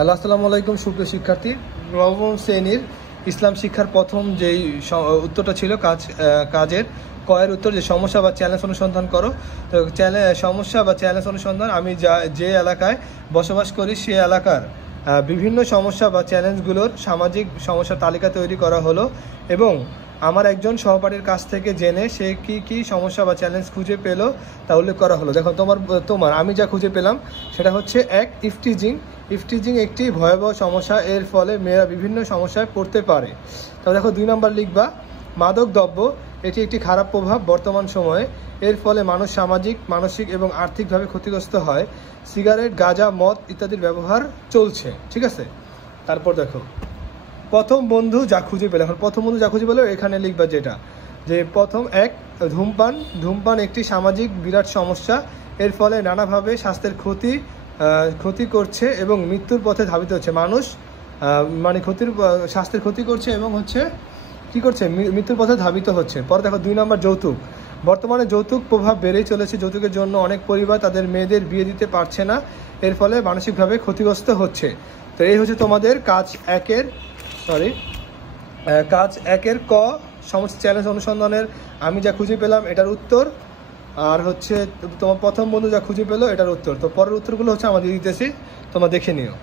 Hello, আসসালামু আলাইকুম সুপ্রিয় শিক্ষার্থী। নবম শ্রেণীর ইসলাম শিক্ষার প্রথম যেই উত্তরটা ছিল কাজের কয়ের উত্তর, যে সমস্যা বা চ্যালেঞ্জ অনুসন্ধান করো। তো সমস্যা বা চ্যালেঞ্জ অনুসন্ধান, আমি যে এলাকায় বসবাস করি সে এলাকার বিভিন্ন সমস্যা বা চ্যালেঞ্জগুলোর সামাজিক সমস্যার তালিকা তৈরি করা হলো এবং আমার একজন সহপাঠীর কাছ থেকে জেনে সে কি সমস্যা বা চ্যালেঞ্জ খুঁজে পেল তা উল্লেখ করা হলো। দেখো, আমি যা খুঁজে পেলাম সেটা হচ্ছে ইফটিজিং একটি ভয়াবহ সমস্যা, এর ফলে মেয়েরা বিভিন্ন সমস্যায় পড়তে পারে। তবে দেখো 2 নম্বর লিখবা, মাদক দ্রব্য এটি একটি খারাপ প্রভাব বর্তমান সময়ে, এর ফলে মানুষ সামাজিক, মানসিক এবং আর্থিকভাবে ক্ষতিগ্রস্ত হয়। সিগারেট, গাঁজা, মদ ইত্যাদির ব্যবহার চলছে। ঠিক আছে, তারপর দেখো প্রথম বন্ধু যা খুঁজে পেল। এখন প্রথম বন্ধু যা খুঁজে পেল এখানে লিখবা যে প্রথম ধূমপান একটি সামাজিক বিরাট সমস্যা, এর ফলে নানাভাবে স্বাস্থ্যের ক্ষতি করছে এবং মৃত্যুর পথে ধাবিত হচ্ছে। মানুষ স্বাস্থ্যের ক্ষতি করছে এবং মৃত্যুর পথে ধাবিত হচ্ছে। পরে দেখো 2 নম্বর যৌতুক। বর্তমানে যৌতুক প্রভাব বেড়েই চলেছে। যৌতুকের জন্য অনেক পরিবার তাদের মেয়েদের বিয়ে দিতে পারছে না, এর ফলে মানসিকভাবে ক্ষতিগ্রস্ত হচ্ছে। তো এই হচ্ছে তোমাদের কাজ একের ক সমস্ত চ্যালেঞ্জ অনুসন্ধানের আমি যা খুঁজে পেলাম এটার উত্তর, আর হচ্ছে তোমার প্রথম বন্ধু যা খুঁজে পেলো এটার উত্তর। তো পরের উত্তরগুলো হচ্ছে আমাদের দিতেছি, তোমরা দেখে নিও।